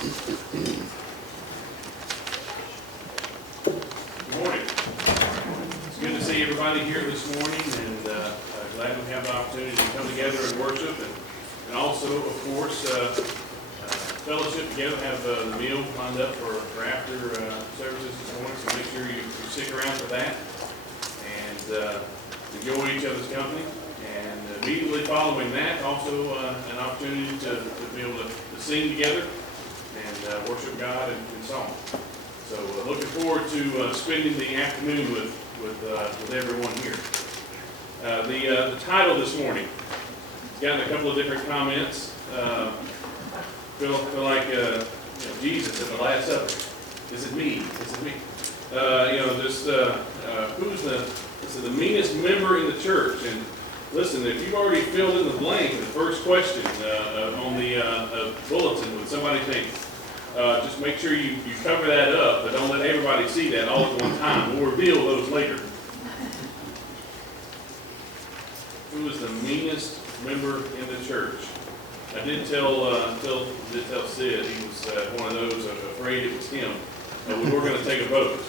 Good morning. It's good to see everybody here this morning, and glad we have the opportunity to come together and worship, and also, of course, fellowship together. Have the meal lined up for after services this morning, so make sure you stick around for that and enjoy each other's company. And immediately following that, also an opportunity to be able to sing together and worship God and song. So looking forward to spending the afternoon with everyone here. The title this morning has gotten a couple of different comments. Feel like Jesus at the Last Supper. Is it me? Is it me? Who's the meanest member in the church? And listen, if you've already filled in the blank, the first question on the bulletin with somebody's name, just make sure you cover that up, but don't let everybody see that all at one time. We'll reveal those later. Who is the meanest member in the church? I did tell Sid, he was one of those afraid it was him, but we were going to take a vote.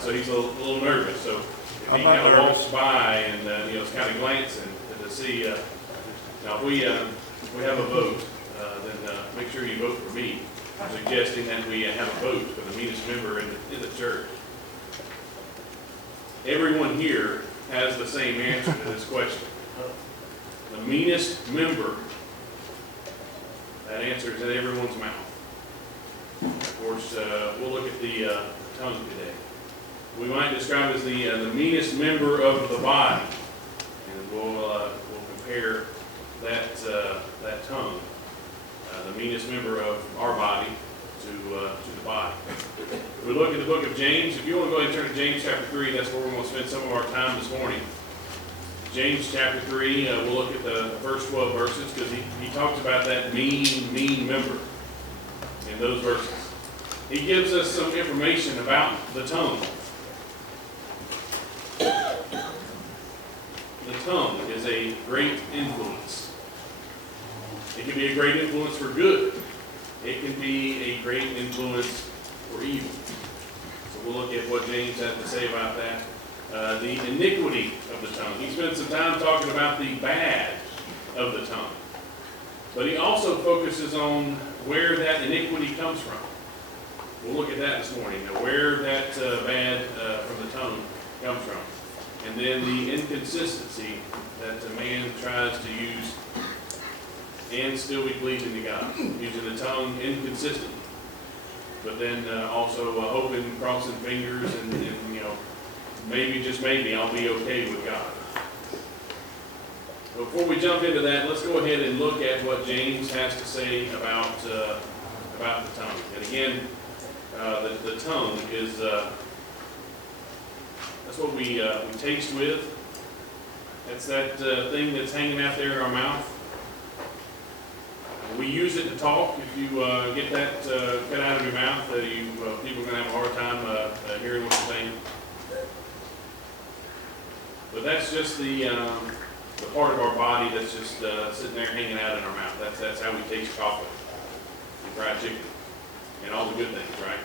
So he's a little nervous. So if he kind of walks by and is kind of glancing to see, now if we have a vote, then make sure you vote for me. I'm suggesting that we have a vote for the meanest member in the church. Everyone here has the same answer to this question. The meanest member. That answer is in everyone's mouth. Of course, we'll look at the tongue today. We might describe it as the meanest member of the body, and we'll compare that tongue, the meanest member of our body, to the body. If we look at the book of James, if you want to go ahead and turn to James chapter 3, that's where we're going to spend some of our time this morning. James chapter 3, we'll look at the first 12 verses, because he talks about that mean member in those verses. He gives us some information about the tongue. The tongue is a great influence. It can be a great influence for good. It can be a great influence for evil. So we'll look at what James has to say about that. The iniquity of the tongue. He spent some time talking about the bad of the tongue. But he also focuses on where that iniquity comes from. We'll look at that this morning, where that bad from the tongue comes from. And then the inconsistency that the man tries to use and still be pleasing to God. Using the tongue inconsistently. But then also hoping, crossing fingers, and maybe, just maybe, I'll be okay with God. Before we jump into that, let's go ahead and look at what James has to say about the tongue. And again, the tongue is that's what we taste with. That's that thing that's hanging out there in our mouth. We use it to talk. If you get that cut out of your mouth, people are going to have a hard time hearing what you're saying. But that's just the part of our body that's just sitting there hanging out in our mouth. That's how we taste chocolate and fried chicken and all the good things, right?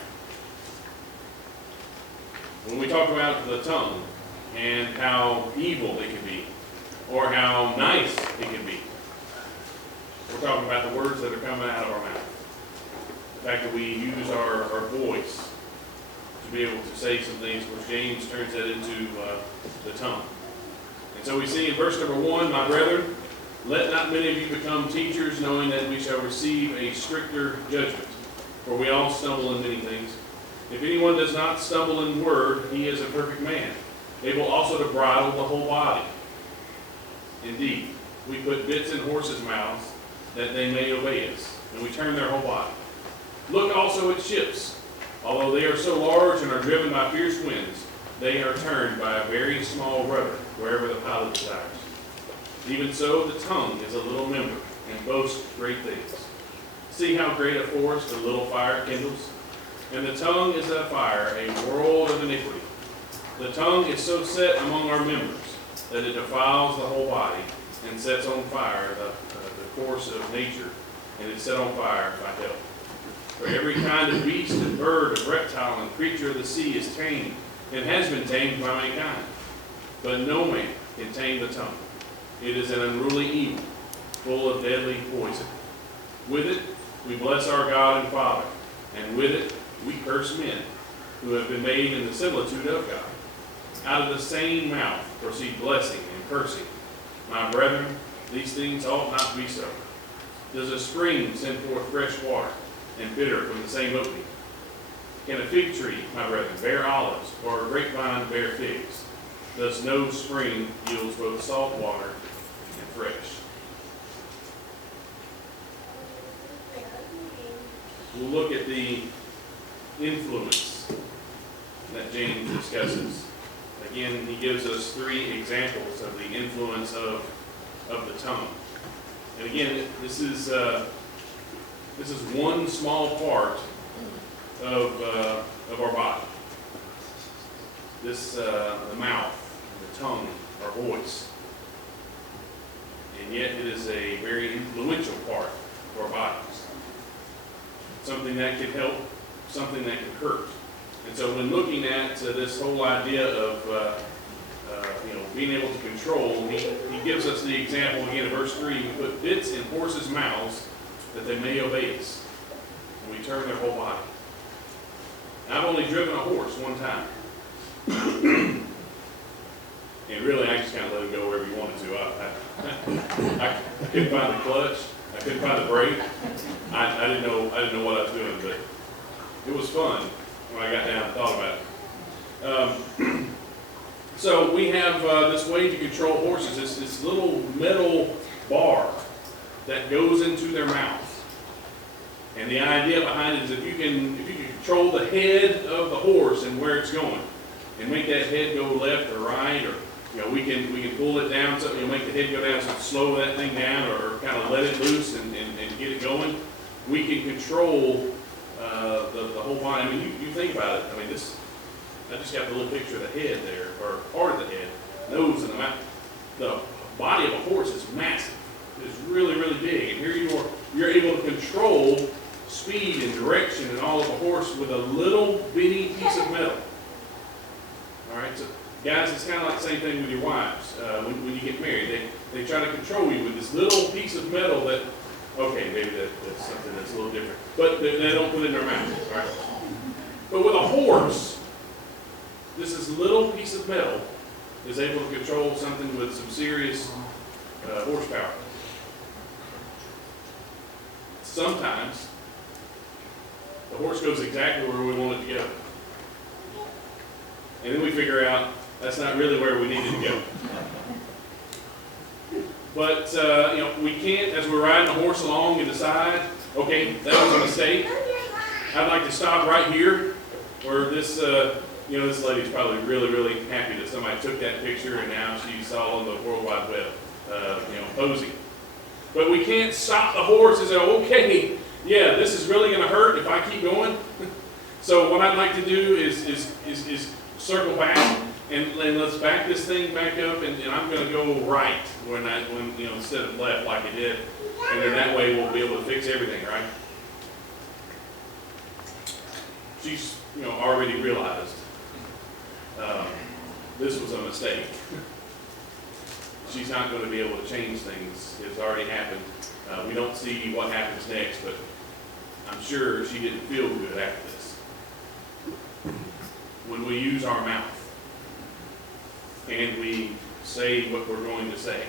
When we talk about the tongue and how evil it can be, or how nice it can be, we're talking about the words that are coming out of our mouth. The fact that we use our voice to be able to say some things, which James turns that into the tongue. And so we see in verse number 1, my brethren, let not many of you become teachers, knowing that we shall receive a stricter judgment. For we all stumble in many things. If anyone does not stumble in word, he is a perfect man, able also to bridle the whole body. Indeed, we put bits in horses' mouths, that they may obey us, and we turn their whole body. Look also at ships. Although they are so large and are driven by fierce winds, they are turned by a very small rudder, wherever the pilot desires. Even so, the tongue is a little member, and boasts great things. See how great a forest a little fire kindles? And the tongue is a fire, a world of iniquity. The tongue is so set among our members, that it defiles the whole body, and sets on fire the course of nature, and is set on fire by hell. For every kind of beast and bird, of reptile, and creature of the sea is tamed, and has been tamed by mankind. But no man can tame the tongue. It is an unruly evil, full of deadly poison. With it we bless our God and Father, and with it we curse men, who have been made in the similitude of God. Out of the same mouth proceed blessing and cursing. My brethren, these things ought not to be so. Does a spring send forth fresh water, and bitter from the same opening? Can a fig tree, my brethren, bear olives, or a grapevine bear figs? Thus no spring yields both salt water and fresh. We'll look at the influence that James discusses. Again, he gives us 3 examples of the influence of the tongue. And again, this is one small part of our body. This the mouth, the tongue, our voice, and yet it is a very influential part of our bodies. Something that can help, something that can hurt. And so when looking at this whole idea of being able to control, he gives us the example again in verse 3. We put bits in horses' mouths that they may obey us. And we turn their whole body. Now, I've only driven a horse one time. And really, I just kind of let him go wherever he wanted to. I couldn't find the clutch. I couldn't find the brake. I didn't know what I was doing, but it was fun when I got down and thought about it. So we have this way to control horses. It's this little metal bar that goes into their mouth. And the idea behind it is if you can control the head of the horse and where it's going, and make that head go left or right, or we can pull it down, so make the head go down, so slow that thing down, or kind of let it loose and get it going. We can control the whole body. I mean, you think about it. I mean, I just got the little picture of the head there, or part of the head, nose and the mouth. The body of a horse is massive. It's really, really big. And here you're able to control speed and direction and all of a horse with a little bitty piece of metal. All right, so guys, it's kind of like the same thing with your wives. When you get married, they try to control you with this little piece of metal that, okay, maybe that's something that's a little different, but they don't put it in their mouth. All right? But with a horse, this little piece of metal is able to control something with some serious horsepower. Sometimes the horse goes exactly where we want it to go. And then we figure out that's not really where we needed to go. But, we can't, as we're riding a horse along and decide, okay, that was a mistake. I'd like to stop right here where this lady's probably really, really happy that somebody took that picture and now she's all on the World Wide Web, posing. But we can't stop the horse and say, okay, yeah, this is really going to hurt if I keep going. So what I'd like to do is circle back and let's back this thing back up, and I'm going to go right when instead of left like I did, and then that way we'll be able to fix everything, right? She's already realized this was a mistake. She's not going to be able to change things. It's already happened. We don't see what happens next, but I'm sure she didn't feel good after this. When we use our mouth and we say what we're going to say,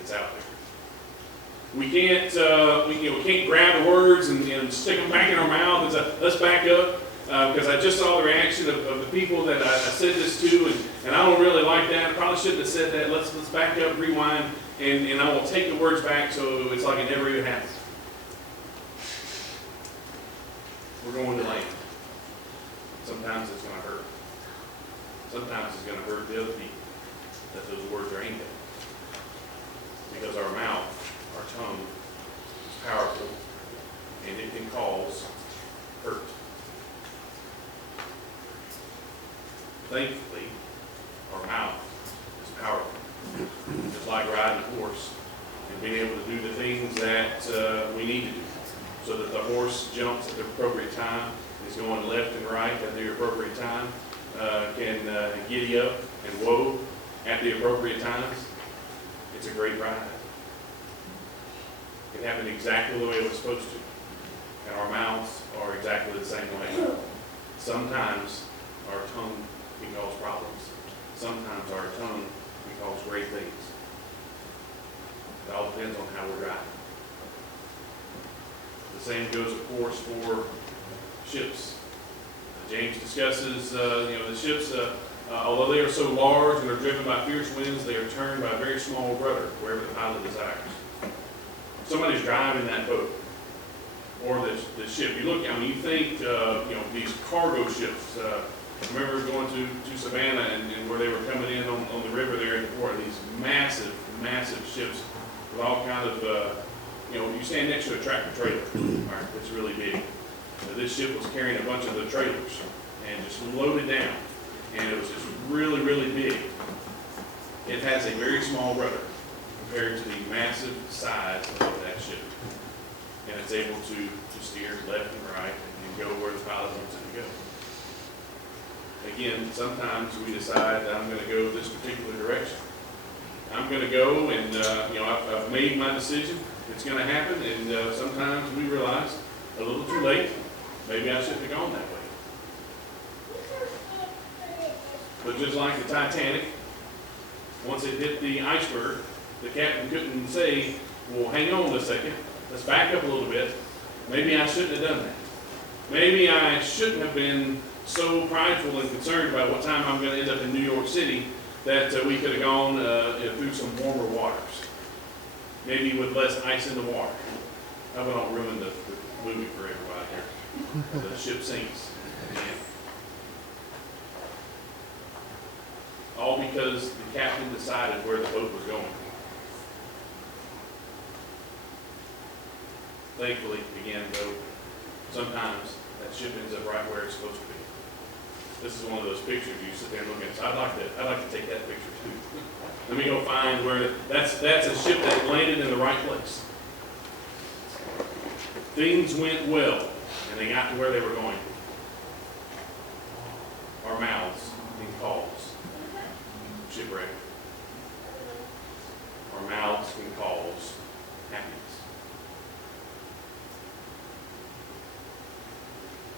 it's out there. We can't we can't grab the words and stick them back in our mouth and say, let's back up. Because I just saw the reaction of the people that I said this to, and I don't really like that. I probably shouldn't have said that. Let's back up, rewind, and I will take the words back so it's like it never even happened. We're going to land. Sometimes it's going to hurt. Sometimes it's going to hurt the other people that those words are aimed at. Because our mouth, our tongue, is powerful, and it can cause hurt. Thankfully, our mouth is powerful. Just like riding a horse and being able to do the things that we need to do. so that the horse jumps at the appropriate time, is going left and right at the appropriate time, can giddy up and whoa at the appropriate times. It's a great ride. It happened exactly the way it was supposed to. And our mouths are exactly the same way. Sometimes our tongue can cause problems. Sometimes our tongue can cause great things. It all depends on how we're driving. The same goes, of course, for ships. James discusses, the ships, although they are so large and are driven by fierce winds, they are turned by a very small rudder wherever the pilot desires. Somebody's driving that boat or the ship. You look, you think, these cargo ships. Remember going to Savannah and where they were coming in on the river there at the port, these massive, massive ships with all kind of, you stand next to a tractor trailer. All right, it's really big. This ship was carrying a bunch of the trailers and just loaded down, and it was just really, really big. It has a very small rudder compared to the massive size of that ship, and it's able to steer left and right and go where the pilot wants it to go. Again, sometimes we decide that I'm going to go this particular direction. I'm going to go, and I've made my decision. It's going to happen, and sometimes we realize a little too late. Maybe I shouldn't have gone that way. But just like the Titanic, once it hit the iceberg, the captain couldn't say, well, hang on a second, let's back up a little bit. Maybe I shouldn't have done that. Maybe I shouldn't have been so prideful and concerned about what time I'm going to end up in New York City that we could have gone through some warmer waters. Maybe with less ice in the water. I hope I don't ruin the movie for everybody here. The ship sinks. All because the captain decided where the boat was going. Thankfully, again, though, sometimes that ship ends up right where it's supposed to be. This is one of those pictures you sit there and look at. So I'd like to take that picture too. Let me go find where that's a ship that landed in the right place. Things went well, and they got to where they were going. Our mouths can cause shipwreck. Our mouths can cause happiness.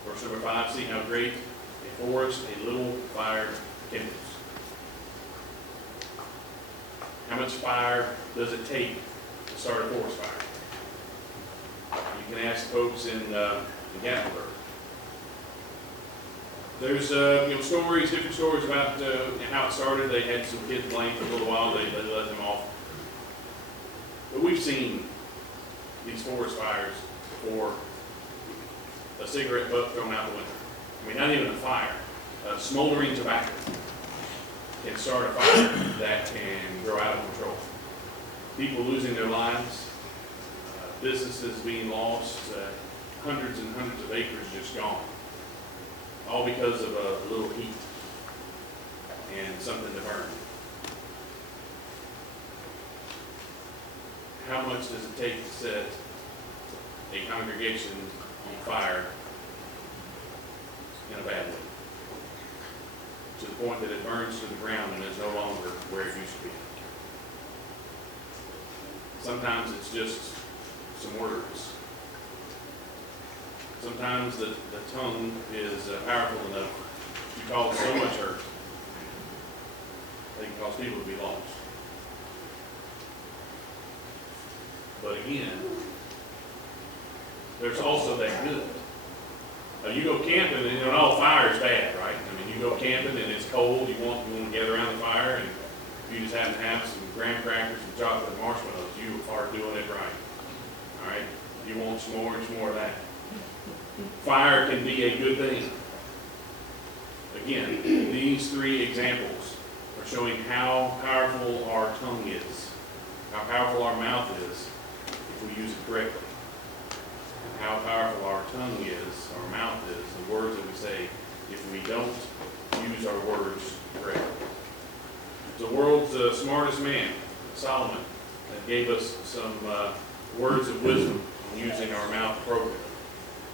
Verse number 5, see how great a forest a little fire kindles. How much fire does it take to start a forest fire? You can ask folks in Gatlinburg. There's different stories about how it started. They had some kids blamed for a little while. They let them off. But we've seen these forest fires before. A cigarette butt thrown out the window. I mean, not even a fire. Smoldering tobacco can start a fire that can grow out of control. People losing their lives, businesses being lost, hundreds and hundreds of acres just gone. All because of a little heat and something to burn. How much does it take to set a congregation on fire in a bad way? To the point that it burns to the ground and is no longer where it used to be. Sometimes it's just some words. Sometimes the tongue is powerful enough to cause so much hurt. They can cause people to be lost. But again, there's also that good. You go camping, and all fire is bad, right? I mean, you go camping and it's cold. You want to gather around the fire, and if you just happen to have some graham crackers and chocolate and marshmallows, you are doing it right. All right? You want some more of that. Fire can be a good thing. Again, these three examples are showing how powerful our tongue is, how powerful our mouth is if we use it correctly. How powerful our tongue is, our mouth is, the words that we say, if we don't use our words correctly. The world's smartest man, Solomon, that gave us some words of wisdom on using our mouth appropriately.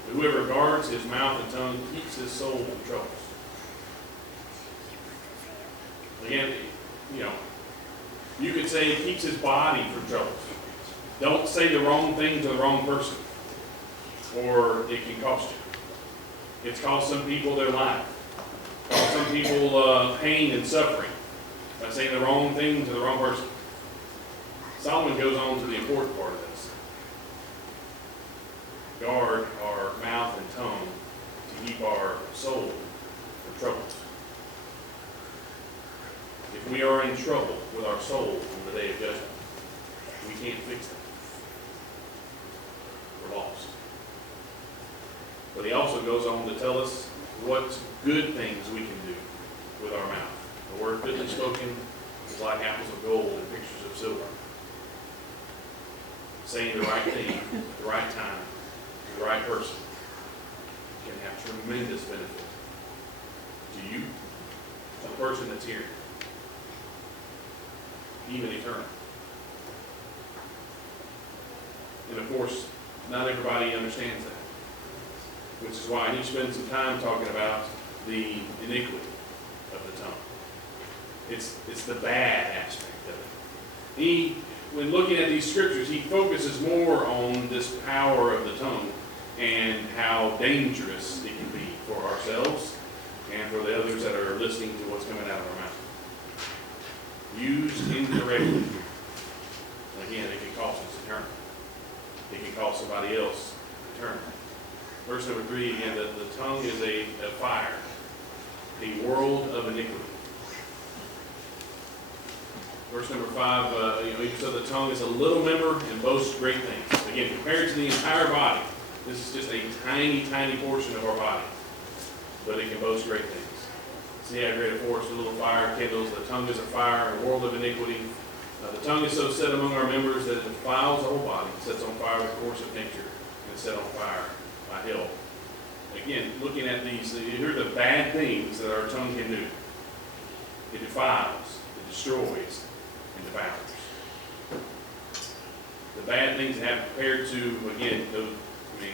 But whoever guards his mouth and tongue keeps his soul from troubles. Again, you could say it keeps his body from troubles. Don't say the wrong thing to the wrong person, or it can cost you. It's cost some people their life. Cost some people pain and suffering by saying the wrong thing to the wrong person. Solomon goes on to the important part of this. Guard our mouth and tongue to keep our soul from troubles. If we are in trouble with our soul on the day of judgment, we can't fix it. We're lost. But he also goes on to tell us what good things we can do with our mouth. The word fitly spoken is like apples of gold and pictures of silver. Saying the right thing at the right time to the right person can have tremendous benefit to you, to the person that's hearing, even eternal. And of course, not everybody understands that, which is why he spends some time talking about the iniquity of the tongue. It's the bad aspect of it. When looking at these scriptures, he focuses more on this power of the tongue and how dangerous it can be for ourselves and for the others that are listening to what's coming out of our mouth. Used incorrectly, again, it can cost us eternity. It can cost somebody else eternity. Verse number 3, again, the tongue is a fire, a world of iniquity. Verse number 5, so the tongue is a little member and boasts great things. Again, compared to the entire body, this is just a tiny, tiny portion of our body, but it can boast great things. See how great a forest a little fire kindles. The tongue is a fire, a world of iniquity. The tongue is so set among our members that it defiles the whole body, sets on fire the course of nature, and set on fire by hell. Again, looking at these, here are the bad things that our tongue can do. It defiles, it destroys, and devours. The bad things that happen compared to, again,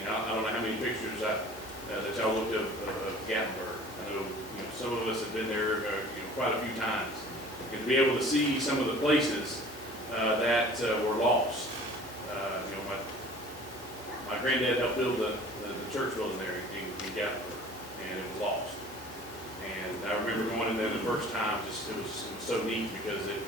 I don't know how many pictures that y'all looked of Gatlinburg. I know some of us have been there quite a few times. And to be able to see some of the places that were lost. My granddad helped build the church building there in Gatlinburg, and it was lost. And I remember going in there the first time, it was so neat because it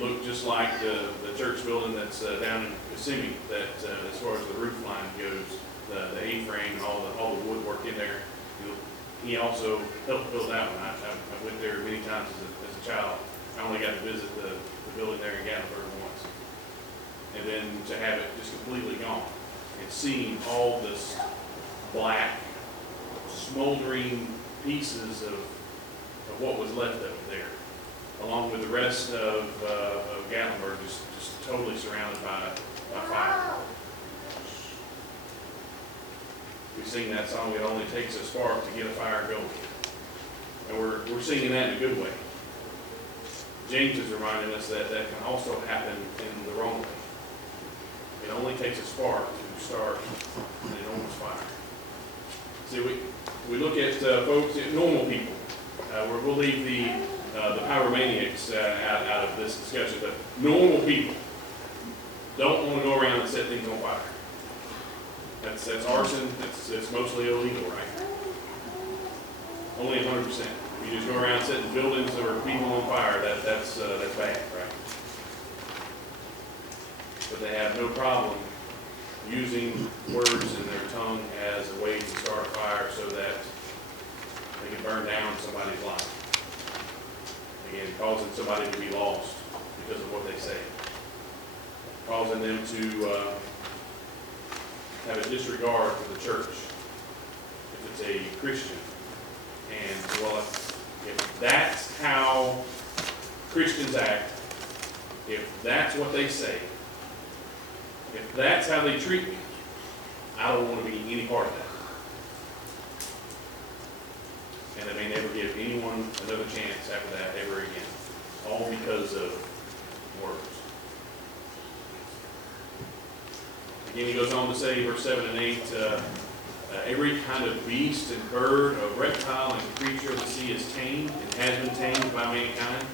looked just like the church building that's down in Kissimmee, that as far as the roof line goes, the A-frame and all the woodwork in there. He also helped build that one. I went there many times as a child. I only got to visit the building there in Gatlinburg once. And then to have it just completely gone and seeing all this black, smoldering pieces of what was left of it there, along with the rest of Gatlinburg just totally surrounded by fire. We sing that song, "It only takes a spark to get a fire going." And we're singing that in a good way. James is reminding us that can also happen in the wrong way. It only takes a spark to start an enormous fire. See, we look at folks, normal people. We'll leave the pyromaniacs out of this discussion, but normal people don't want to go around and set things on fire. That's arson. It's mostly illegal, right? Only 100%. If you just go around setting buildings or people on fire, that's bad, right? But they have no problem using words in their tongue as a way to start a fire so that they can burn down somebody's life. Again, causing somebody to be lost because of what they say. Causing them to have a disregard for the church if it's a Christian. And, well, if that's how Christians act, if that's what they say, if that's how they treat me, I don't want to be any part of that. And they may never give anyone another chance after that ever again. All because of words. Again, he goes on to say, verse 7 and 8, every kind of beast and bird, of reptile and creature of the sea is tamed and has been tamed by mankind.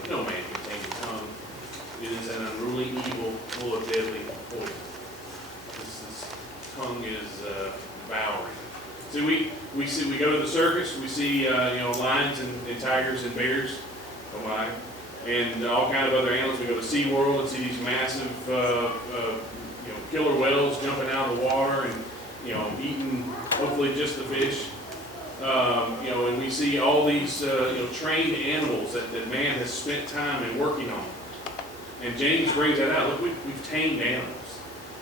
But no man can tame the tongue. It is an unruly evil, full of deadly poison. This tongue is devouring. So we go to the circus. We see lions and tigers and bears, oh my, and all kind of other animals. We go to SeaWorld and see these massive killer whales jumping out of the water and eating hopefully just the fish. And we see all these trained animals that man has spent time in working on. And James brings that out. Look, we've tamed animals.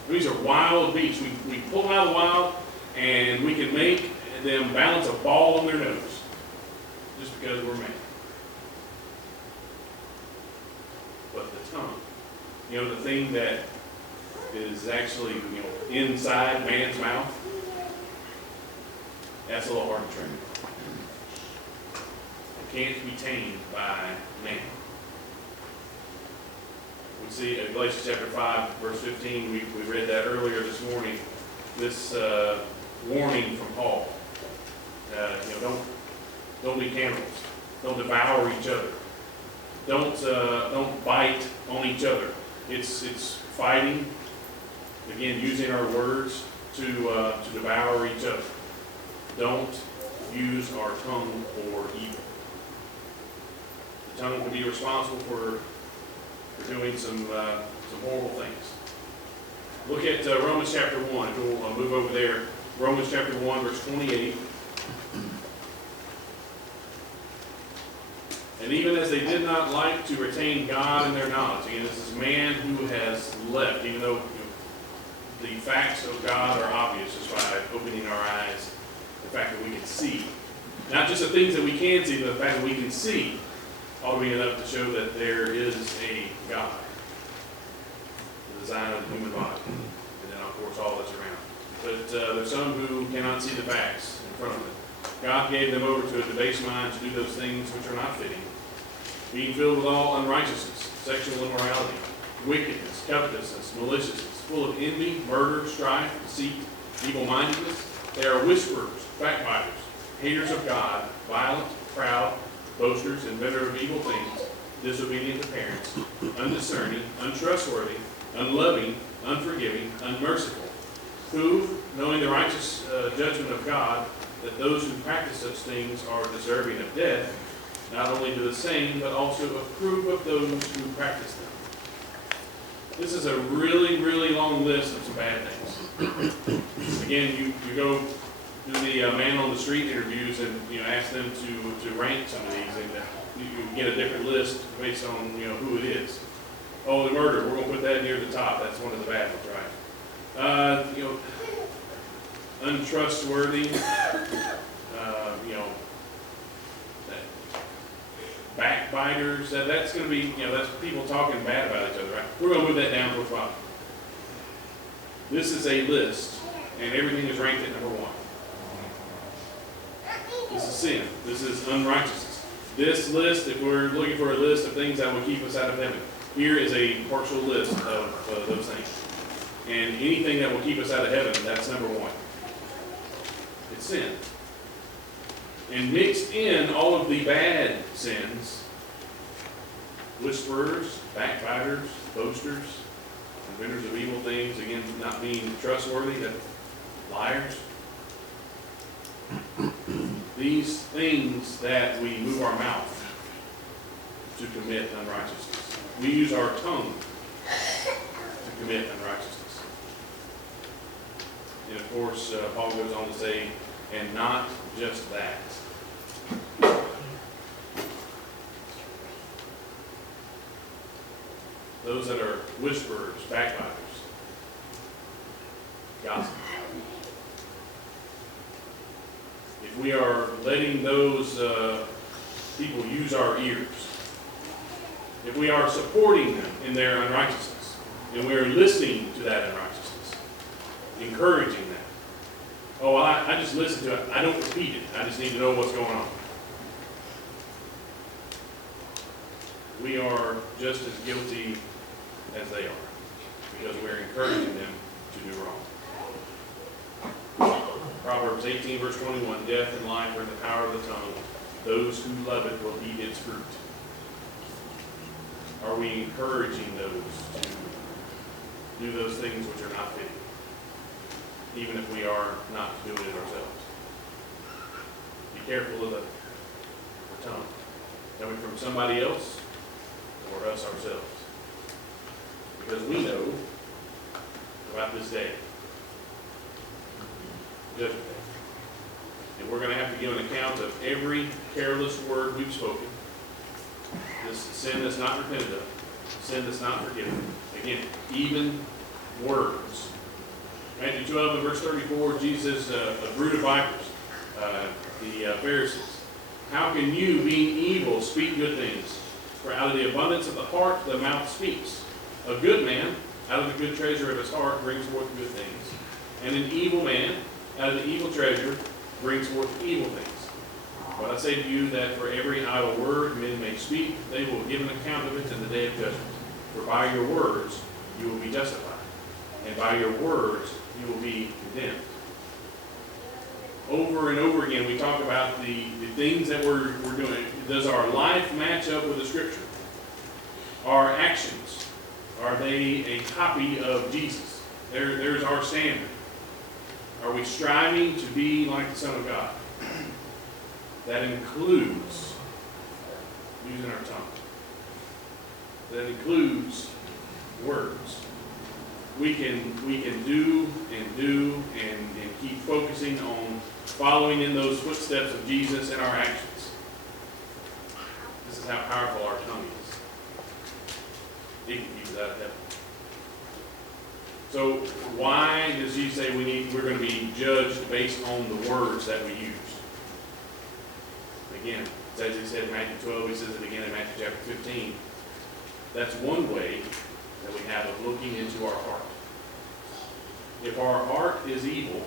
These are wild beasts. We pull them out of the wild, and we can make them balance a ball on their nose just because we're man. But the tongue, the thing that is actually inside man's mouth, that's a little hard to train. It can't be tamed by man. We see in Galatians chapter 5, verse 15, we read that earlier this morning, this warning from Paul. Don't be cannibals. Don't devour each other. Don't bite on each other. It's fighting, again, using our words to devour each other. Don't use our tongue for evil. The tongue can be responsible for doing some horrible things. Look at Romans chapter 1. If we'll move over there. Romans chapter 1, verse 28. And even as they did not like to retain God in their knowledge. Again, this is man who has left, even though the facts of God are obvious just by opening our eyes, the fact that we can see. Not just the things that we can see, but the fact that we can see ought to be enough to show that there is a God. The design of the human body. And then, of course, all that's around. But there's some who cannot see the facts in front of them. God gave them over to a debased mind to do those things which are not fitting, being filled with all unrighteousness, sexual immorality, wickedness, covetousness, maliciousness, full of envy, murder, strife, deceit, evil-mindedness. They are whisperers, backbiters, haters of God, violent, proud, boasters, inventors of evil things, disobedient to parents, undiscerning, untrustworthy, unloving, unforgiving, unmerciful, who, knowing the righteous judgment of God, that those who practice such things are deserving of death, not only do the same, but also approve of those who practice them. This is a really, really long list of some bad things. Again, you go do the man on the street interviews and ask them to rank some of these, and you get a different list based on who it is. Oh, the murder, we're going to put that near the top. That's one of the bad ones, right? Untrustworthy, backbiters. That's going to be, that's people talking bad about each other, right? We're going to move that down towards bottom. This is a list, and everything is ranked at number 1. This is sin. This is unrighteousness. This list, if we're looking for a list of things that will keep us out of heaven, here is a partial list of those things. And anything that will keep us out of heaven, that's number 1. It's sin. And mixed in all of the bad sins, whisperers, backbiters, boasters, inventors of evil things, again, not being trustworthy, liars. These things that we move our mouth to commit unrighteousness. We use our tongue to commit unrighteousness. And of course, Paul goes on to say, and not just that. Those that are whisperers, backbiters, gossip. If we are letting those people use our ears, if we are supporting them in their unrighteousness, and we are listening to that unrighteousness, encouraging them, oh, I just listen to it. I don't repeat it. I just need to know what's going on. We are just as guilty as they are, because we're encouraging them to do wrong. Proverbs 18, verse 21, death and life are in the power of the tongue. Those who love it will eat its fruit. Are we encouraging those to do those things which are not fitting, even if we are not doing it ourselves? Be careful of the tongue. Coming from somebody else or us ourselves. Because we know about this day, Judgment Day. And we're going to have to give an account of every careless word we've spoken. This sin that's not repented of. Sin that's not forgiven. Again, even words. Matthew 12 and verse 34, Jesus says, a brood of vipers, the Pharisees. How can you, being evil, speak good things? For out of the abundance of the heart, the mouth speaks. A good man, out of the good treasure of his heart, brings forth good things. And an evil man, out of the evil treasure, brings forth evil things. But I say to you that for every idle word men may speak, they will give an account of it in the day of judgment. For by your words you will be justified, and by your words you will be condemned. Over and over again, we talk about the things that we're doing. Does our life match up with the Scripture? Our actions, are they a copy of Jesus? There's our standard. Are we striving to be like the Son of God? That includes using our tongue. That includes words. We can do and keep focusing on following in those footsteps of Jesus in our actions. This is how powerful our tongue is. It can keep us out of heaven. So why does Jesus say we're going to be judged based on the words that we use? Again, as he said in Matthew 12, he says it again in Matthew chapter 15. That's one way that we have of looking into our heart. If our heart is evil,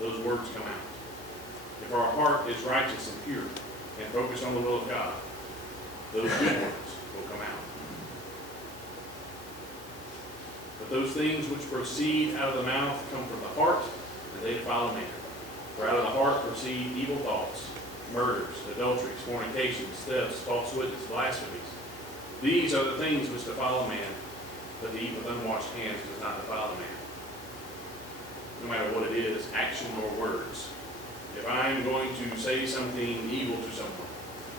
those words come out. If our heart is righteous and pure and focused on the will of God, those good words will come out. But those things which proceed out of the mouth come from the heart, and they defile a man. For out of the heart proceed evil thoughts, murders, adulteries, fornications, thefts, false witness, blasphemies. These are the things which defile a man, but to eat with unwashed hands does not defile a man. No matter what it is, action or words. If I am going to say something evil to someone,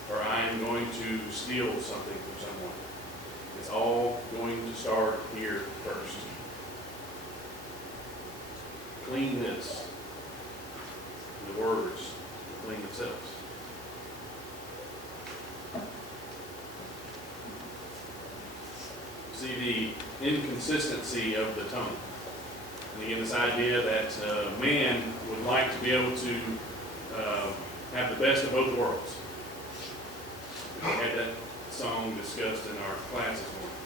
or I am going to steal something from someone, it's all going to start here first. Clean this. The words clean themselves. See the inconsistency of the tongue. And again, this idea that man would like to be able to have the best of both worlds. We had that song discussed in our class this morning.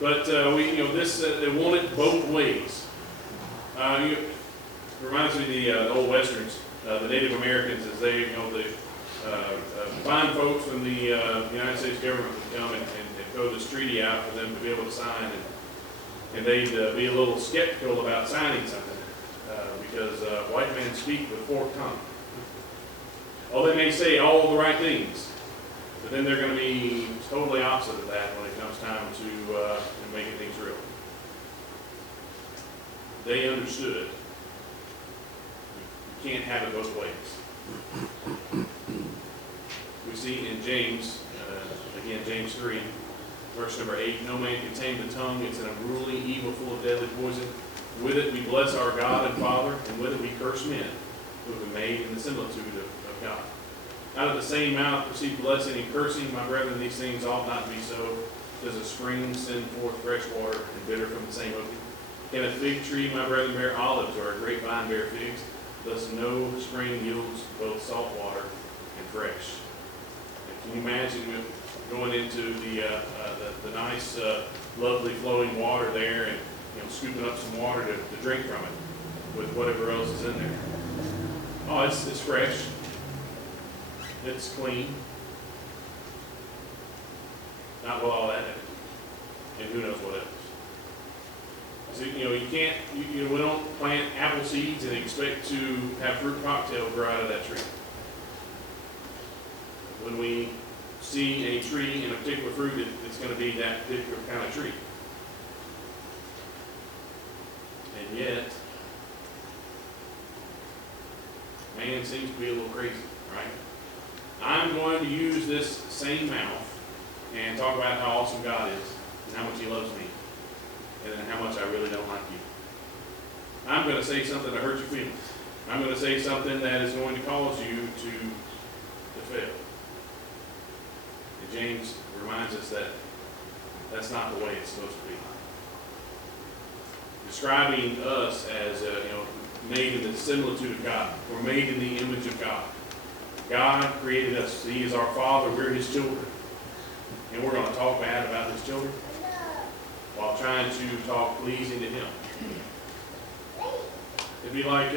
But they want it both ways. It reminds me of the old westerns. The Native Americans, as they, the fine folks from the United States government would come and throw this treaty out for them to be able to sign, and they'd be a little skeptical about signing something because white men speak with forked tongue. Oh, they may say all the right things, but then they're going to be totally opposite of that when it comes time to making things real. They understood. You can't have it both ways. We see in James, again, James 3, verse number 8, no man can tame the tongue. It's an unruly evil full of deadly poison. With it we bless our God and Father, and with it we curse men who have been made in the similitude of God. Out of the same mouth proceed blessing and cursing. My brethren, these things ought not to be so. Does a spring send forth fresh water and bitter from the same opening? Can a fig tree, my brethren, bear olives, or a grapevine bear figs? Thus no spring yields both salt water and fresh. And can you imagine going into the nice, lovely flowing water there and scooping up some water to drink from it with whatever else is in there? Oh, it's fresh. It's clean. Not with all that in it. And who knows what else. So, you can't, we don't plant apple seeds and expect to have fruit cocktails grow out of that tree. When we see a tree and a particular fruit, it's going to be that particular kind of tree. And yet, man seems to be a little crazy, right? I'm going to use this same mouth and talk about how awesome God is and how much He loves me and then how much I really don't like you. I'm going to say something that hurts your feelings. I'm going to say something that is going to cause you to fail. And James reminds us that that's not the way it's supposed to be. Describing us as made in the similitude of God. We're made in the image of God. God created us. He is our Father. We're His children. And we're going to talk bad about His children while trying to talk pleasing to Him. It'd be like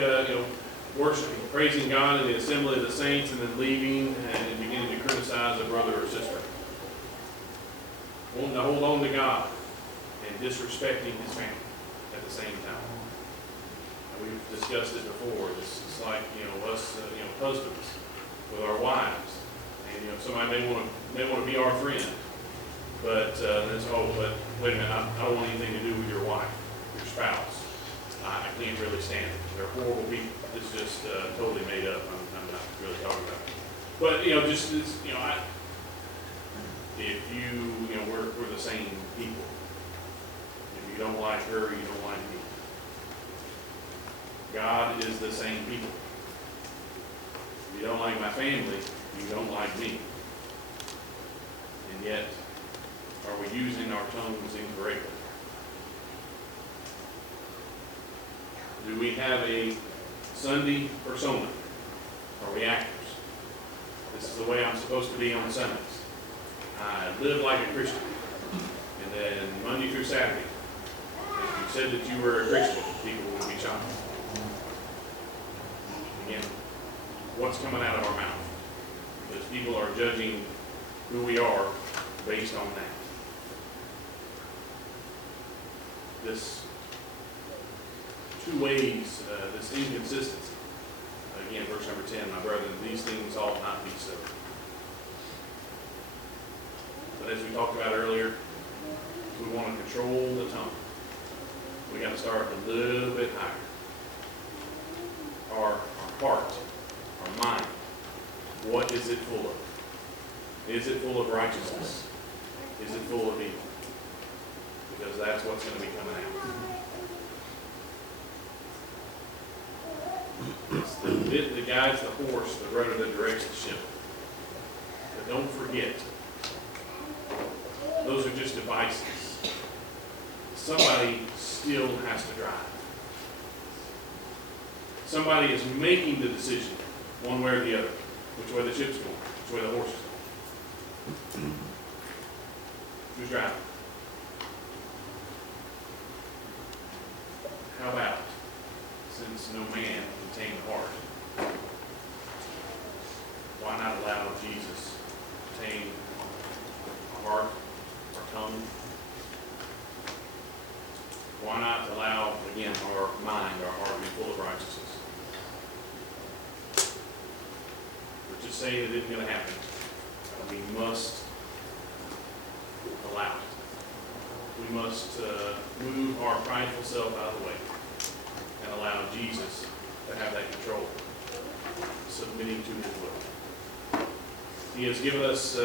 worshiping, praising God in the assembly of the saints, and then leaving and beginning to criticize a brother or sister. Wanting to hold on to God and disrespecting His family at the same time. We've discussed it before. It's like us husbands with our wives, and somebody may want to be our friend, but but wait a minute, I don't want anything to do with your wife, your spouse. I can't really stand it. They're horrible people. It's just totally made up. I'm not really talking about it. But we're the same people. If you don't like her, you don't like me. God is the same people. If you don't like my family, you don't like me. And yet, are we using our tongues incorrectly? Do we have a Sunday persona? Are we actors? This is the way I'm supposed to be on Sundays. I live like a Christian. And then Monday through Saturday, if you said that you were a Christian, people would be shocked. Again, what's coming out of our mouth? Because people are judging who we are based on that. This two ways, this inconsistency. Again, verse number 10, my brethren, these things ought not be so. But as we talked about earlier, we want to control the tongue. We got to start a little bit higher. Our heart, our mind, what is it full of? Is it full of righteousness? Is it full of evil? Because that's what's going to be coming out. It's the bit that guides the horse, the rudder that directs the ship. But don't forget, those are just devices. Somebody still has to drive. Somebody is making the decision, one way or the other, which way the ship's going, which way the horse is going. Who's driving? How about, since no man can tame the heart, why not allow Jesus to tame our heart, our tongue? Why not allow, again, our mind, our heart to be full of righteousness? We're just saying it isn't going to happen. We must allow it. We must move our prideful self out of the way and allow Jesus to have that control, submitting to His will. He has given us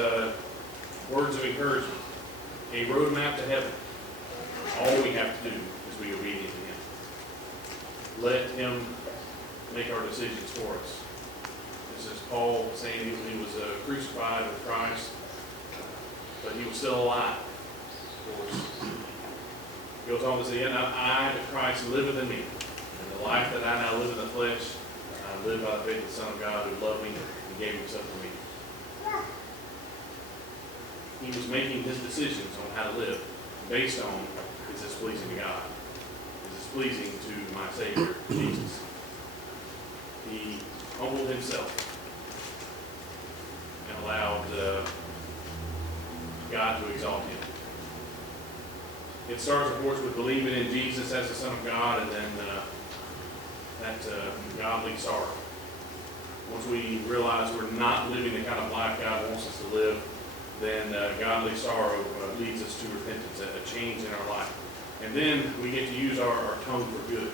words of encouragement, a roadmap to heaven. All we have to do is be obedient to Him. Let Him make our decisions for us. This is Paul saying he was crucified with Christ, but he was still alive. Of course, he goes on to say, "Yet not I, but Christ liveth in me. And the life that I now live in the flesh, I live by the faith of the Son of God who loved me and gave Himself for me." He was making his decisions on how to live based on, is this pleasing to God? Is this pleasing to my Savior, Jesus? He humbled himself and allowed God to exalt him. It starts, of course, with believing in Jesus as the Son of God, and then that godly sorrow. Once we realize we're not living the kind of life God wants us to live, then godly sorrow leads us to repentance, a change in our life. And then we get to use our tongue for good.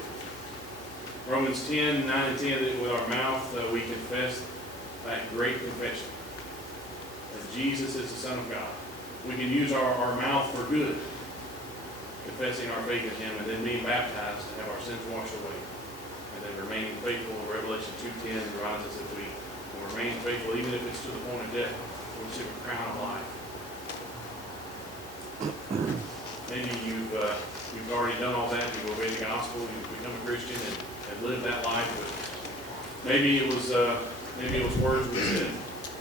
Romans 10, 9 and 10, that with our mouth we confess that great confession, that Jesus is the Son of God. We can use our mouth for good, confessing our faith in Him, and then being baptized to have our sins washed away. And then remaining faithful. Revelation 2:10 reminds us that we will remain faithful even if it's to the point of death. We'll receive a crown of life. Maybe you've already done all that. You've obeyed the gospel. You've become a Christian and lived that life. But maybe it was words we said.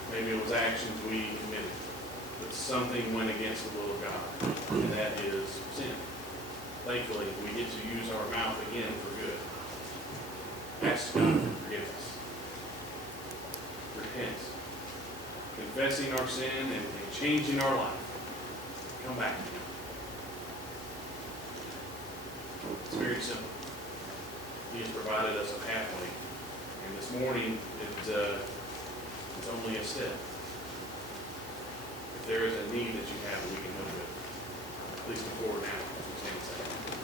Maybe it was actions we committed. But something went against the will of God, and that is sin. Thankfully, we get to use our mouth again for good. Ask God for forgiveness. Repent. Confessing our sin and changing our life. Come back to Him. It's very simple. He has provided us a pathway. And this morning, it's only a step. If there is a need that you have, we can help with. Please come forward now as we stand and say.